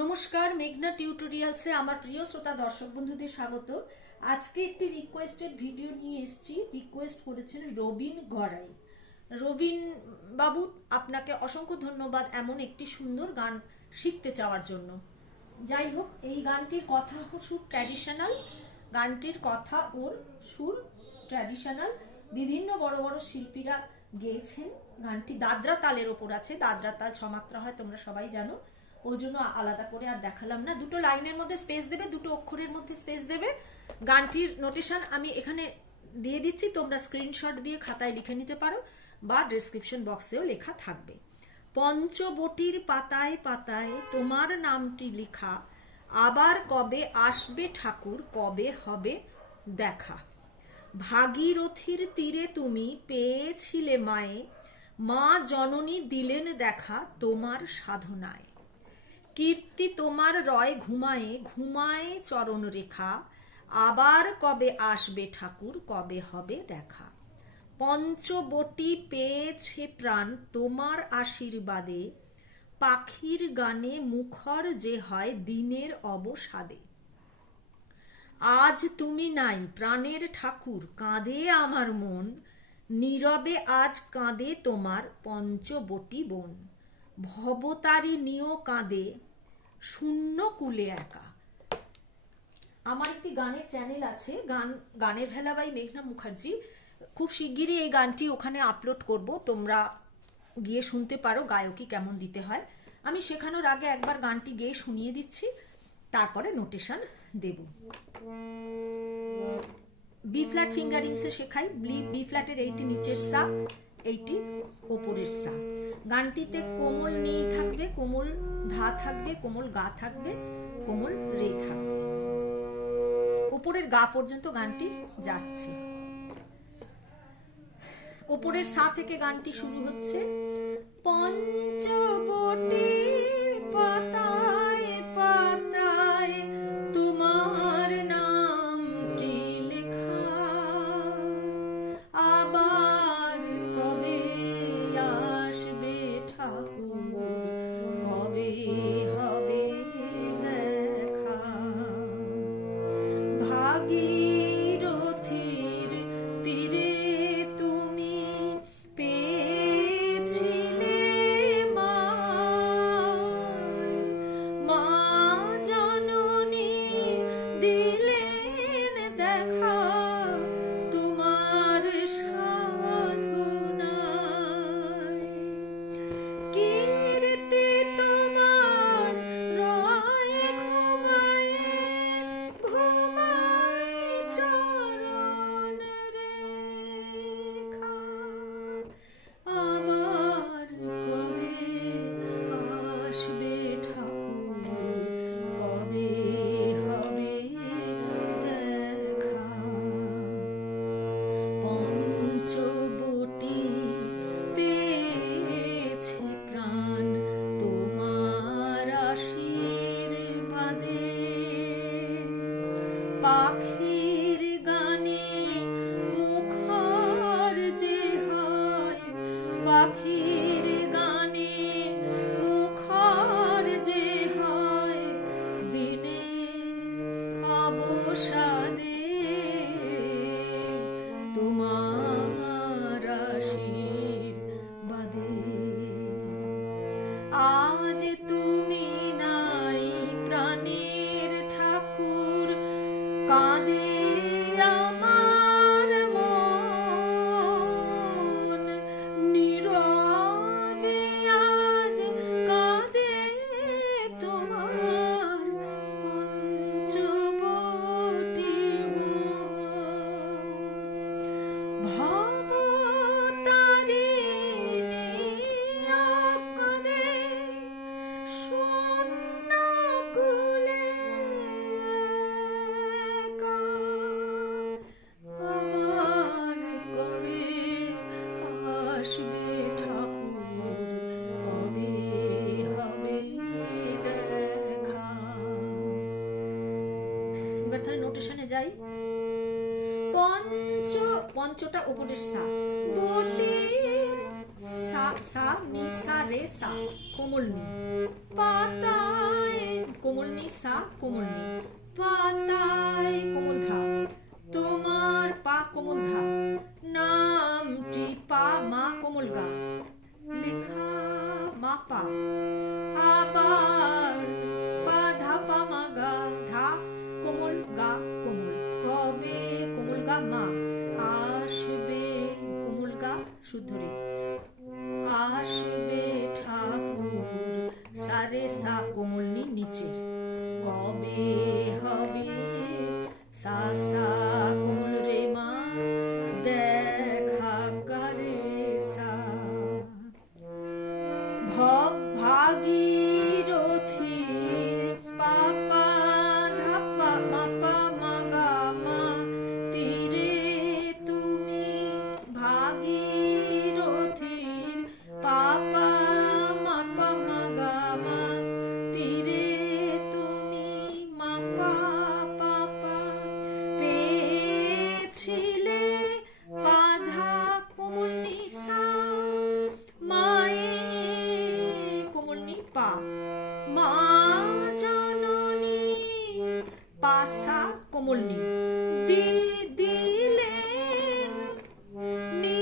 নমস্কার, মেঘনা টিউটোরিয়ালসে আমার প্রিয় শ্রোতা দর্শক বন্ধুদের স্বাগত। আজকে একটি রিকোয়েস্টেড ভিডিও নিয়ে এসেছি। রিকোয়েস্ট করেছেন রবিন গড়াই। রবিন বাবু, আপনাকে অসংখ্য ধন্যবাদ এমন একটি সুন্দর গান শিখতে চাওয়ার জন্য। যাই হোক, এই গানটির কথা সুর ট্র্যাডিশনাল, গানটির কথা ওর সুর ট্র্যাডিশনাল। বিভিন্ন বড় বড় শিল্পীরা গেয়েছেন। গানটি দাদরা তালের ওপর আছে। দাদরা তাল ছমাত্রা হয়, তোমরা সবাই জানো। ওই জন্য আলাদা করে আর দেখালাম না। দুটো লাইনের মধ্যে স্পেস দেবে, দুটো অক্ষরের মধ্যে স্পেস দেবে। গানটির নোটেশন আমি এখানে দিয়ে দিচ্ছি, তোমরা স্ক্রিনশট দিয়ে খাতায় লিখে নিতে পারো বা ডেসক্রিপশন বক্সেও লেখা থাকবে। পঞ্চবটির পাতায় পাতায় তোমার নামটি লেখা, আবার কবে আসবে ঠাকুর, কবে হবে দেখা। ভাগীরথীর তীরে তুমি পেয়েছিলে মায়ে, মা জননী দিলেন দেখা তোমার সাধনায়। কীর্তি তোমার রয় ঘুমায়ে ঘুমায়ে চরণ রেখা, আবার কবে আসবে ঠাকুর, কবে হবে দেখা। পঞ্চবটি পেয়েছে প্রাণ তোমার আশীর্বাদে, পাখির গানে মুখর যে হয় দিনের অবসাদে। আজ তুমি নাই প্রাণের ঠাকুর, কাঁদে আমার মন, নীরবে আজ কাঁদে তোমার পঞ্চবটি বন। ভবতারিণীও কাঁদে শূন্য কুলে একা। আমার একটি গানের চ্যানেল আছে, গানের ভেলা বাই মেঘনা মুখার্জি। খুব শিগগিরই এই গানটি ওখানে আপলোড করব, তোমরা গিয়ে শুনতে পারো গায়কী কেমন দিতে হয়। আমি শেখানোর আগে একবার গানটি গেয়ে শুনিয়ে দিচ্ছি, তারপরে নোটেশন দেব। বি ফ্ল্যাট ফিঙ্গারিংসে শেখাই। বি ফ্ল্যাটের এইটি নিচের সা, এইটি ওপরের সা। গানটিতে কোমল নি থাকবে, কোমল ধা থাকবে, কোমল গা থাকবে, কোমল রে থাকবে। উপরের গা পর্যন্ত গানটি যাচ্ছে। উপরের সা থেকে গানটি শুরু হচ্ছে। পঞ্চবটির পাতায় পাতায় তোমার নামটি লেখা, আবার কবে আসবে ঠাকুর, কবে হবে দেখা। ভাগীরথীর তীরে তুমি পেয়েছিলে মা জননী দিলেন দেখা তোমার সাধনায়। কীর্তি তোমার রয় ঘুমায়ে ঘুমায়ে চরণ রেখা, আবার কবে আসবে ঠাকুর, কবে হবে দেখা। পঞ্চবটি পেয়েছে প্রাণ তোমার আশীর্বাদে, পাখির গানে মুখর যে হয়, পাখির গানে মুখর যে হয় দিনে অবসাদে, তোমার আশীর্বাদে। আজ তুমি নাই প্রাণের ঠাকুর, কাঁদে আমার মন, নীরবে আজ কাঁদে তোমার পঞ্চবটি বন। ভবতারিণীও কাঁদে শূন্য কুলে একা, আবার কবে আসবে ঠাকুর, কবে হবে দেখা। এবার তাহলে নোটেশনে যাই। পঞ্চটা উপরের সা, বটির সা সা নি সা রে সা, কোমল নি। পাতায় নি সা কোমল নি, পাতায় কোমল ধা, তোমার পা কোমল ধা, নামটি পা মা কোমল গা, লেখা মা পা, আবার পা ধা পা মা গা, ধা কোমল গা কোমল, কবে কোমল গা মা, আসবে কোমল গা শুদ্ধ রে, আসবে ঠাকুর, সারে সা কোমল নি নিচের, কবে হবে সা সা কোমল রে মা, দেখা করে সা, ভাগীরথী পাপা ধাপা মাপা মাগা মা, তীরে তুমি ভাগীরথীর পাপা মাপা মাগা মা, তীরে তুমি মাপা পাপা, পেয়েছিলে বাধা কোমল নিসা, মায়ে কোমল নি পা, মা জননী পাসা কোমল নি, দিলেন নি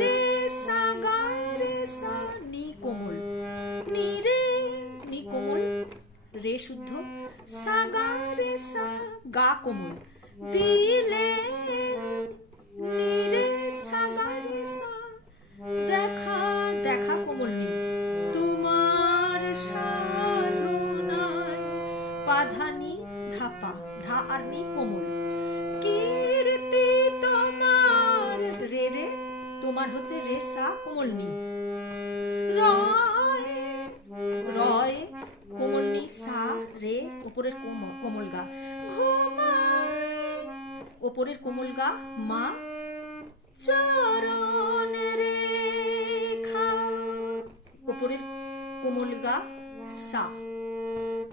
রে সা গা রে সা, নি কোমল, নি রে নি কোমল রে শুদ্ধ, সা গা রে সা গা কোমল, দিলেন নি রে সা গা রে সা, দেখা দেখা কোমল নি, তোমার সাধনায় পাধানি ধাপা, ধা আর নি কোমল, কীর্তি তোমার রে রে, তোমার হচ্ছে রে সা কোমল নি, রয় রয় কোমল নি সা রে, উপরের কোমল গা, ঘুমায় উপরের কোমল গা মা, চরণ রেখা উপরের কোমল গা সা,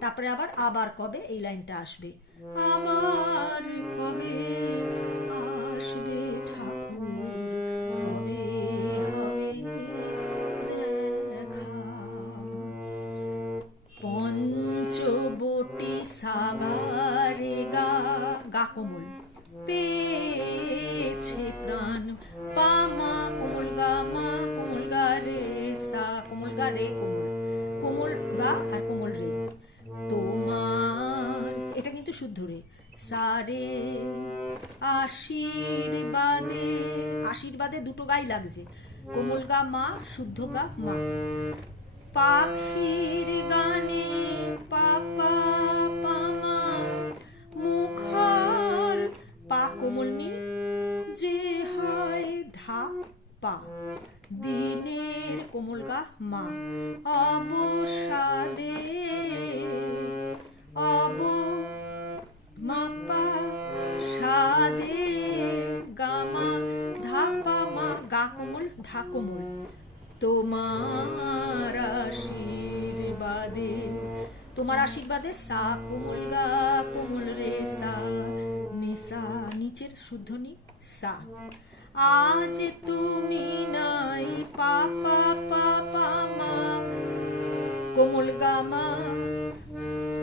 তারপরে আবার আবার কবে এই লাইনটা আসবে, আবার কবে আসবে ঠাকুর, কবে হবে দেখা, পঞ্চবটি সাগারে গা, গা কোমল, পেয়েছে প্রাণ, পা মা কোমল গা মা, কোমল গা রে সা, কোমল গা রে কোমল, কোমল গা আর কোমল রে, তোমার এটা কিন্তু শুদ্ধ রে, সা রে, আশীর্বাদে, আশীর্বাদে দুটো গাই লাগছে, কোমল গা মা শুদ্ধ গা মা, পাখির গানে পাপা পামা, মুখর পা কোমল নি, যে হয় ধা পা, দিনের কোমল গা মা, অবসাদে অব মাপা সাদে গামা, ধাপা মা গা কোমল ধা কোমল, তোমার আশীর্বাদে, তোমার আশীর্বাদে সা কোমল গা কোমল রে সা, নিসা নিচের শুদ্ধ নি সা, আজ তুমি নাই পাপা পাপা মা, কোমল গা মা,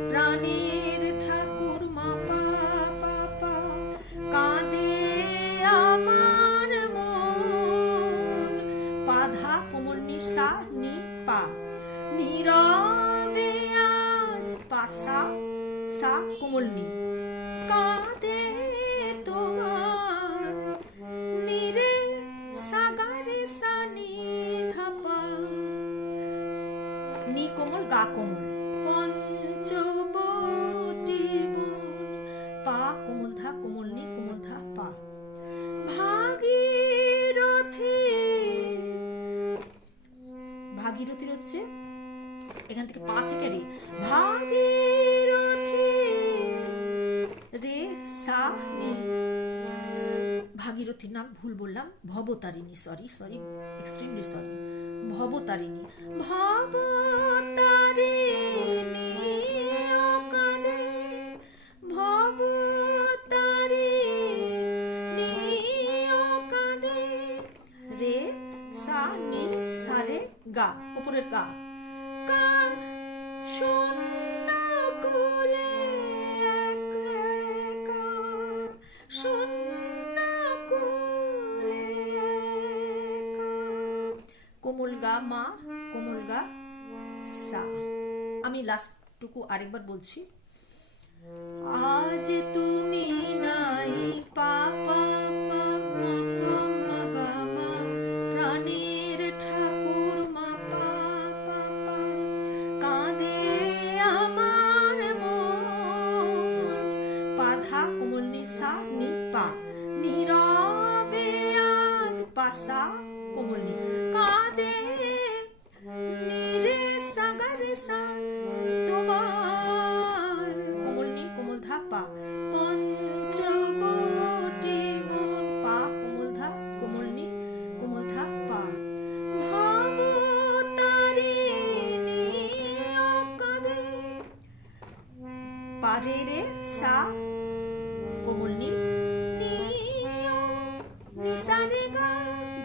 প্রাণের ঠাকুর মা পা পাপা, কাঁদে আমার মন, পাধা কোমল নি সা নি পা, নীরবে আজ পাসা সা কোমল নি, কাঁদে তোমার নিরে সা গা রে সা নি ধাপা, নি কোমল গা কোমল, পঞ্চবটি বন, পা কোমল ধা কোমল নি কোমল ধা পা, ভাগীরথী, ভাগীরথীর হচ্ছে এখান থেকে পা থেকে রে, ভাগীরথী রে সা নি, ভাগীরথীর নাম ভুল বললাম, Bhavatarini, sorry sorry extremely sorry, Bhavatarini, Bhavatarini ও কাঁদে, ভবতারিণী ও কাঁদে, রে সা নি সা রে গা উপরের গা, শূন্য কুল মা কোমল গা সা। আমি লাস্টটুকু আরেকবার বলছি। আজ তুমি নাই পাপা প্রাণের ঠাকুর মা পাপা কাঁদে আমার মন। পাধা কোমল নিসা নি পা নীরবে আজ পাসা কোমল নি কাঁদে নিরে সাগা রে সা তোমার কোমল নি কোমল ধা পা পঞ্চবটি মন পা কোমল ধা কোমল নি কোমল ধা পা ভাব তারিণী কাঁদে পারে রে সা কোমল নি নিসা রে গা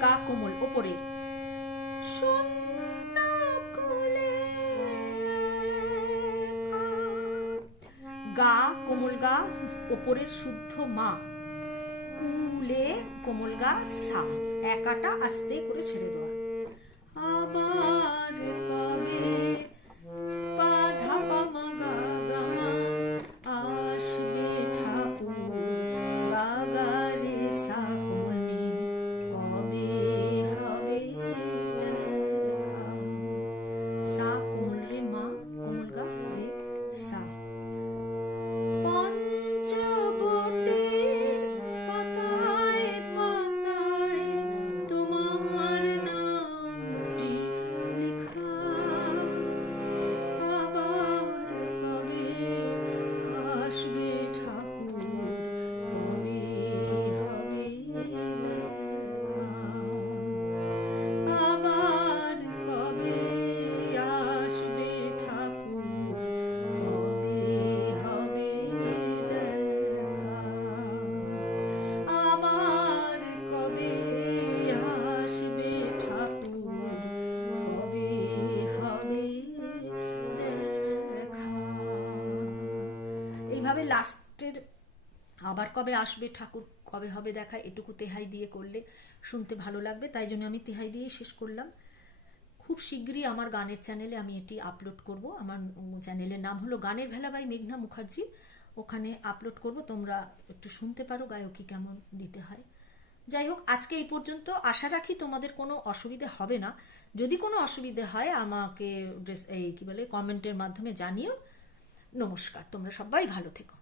গা কোমল ওপরের শূন্য কোলে গা কোমল গা ওপরের শুদ্ধ মা কুলে কোমল গা সা একাটা আস্তে করে ছেড়ে দেওয়া। আবার কবে পাধা পামা গা গামা আসবে ঠাকুর গা গা রে সা কোমল নি কবে হবে দেখা। সা কোমল রে মা কোমল গা রে সা। পঞ্চবটের পাতায় পাতায় তোমার নামটি লেখা। আবার কবে আসবে ঠাকুর কবে হবে দেখা। আবার কবে আসবে ঠাকুর কবে হবে দেখা। আবার কবে আসবে ঠাকুর কবে হবে দেখা। এইভাবে লাস্টের আবার কবে আসবে ঠাকুর কবে হবে দেখা এটুকু তেহাই দিয়ে করলে শুনতে ভালো লাগবে, তাই জন্য আমি তেহাই দিয়ে শেষ করলাম। খুব শীঘ্রই আমার গানের চ্যানেলে আমি এটি আপলোড করব। আমার চ্যানেলের নাম হলো গানের ভেলা বাই মেঘনা মুখার্জি। ওখানে আপলোড করব, তোমরা একটু শুনতে পারো গায়কি কেমন দিতে হয়। যাই হোক, আজকে এই পর্যন্ত। আশা রাখি তোমাদের কোনো অসুবিধে হবে না। যদি কোনো অসুবিধে হয় আমাকে কমেন্টের মাধ্যমে জানিও। নমস্কার, তোমরা সবাই ভালো থেকো।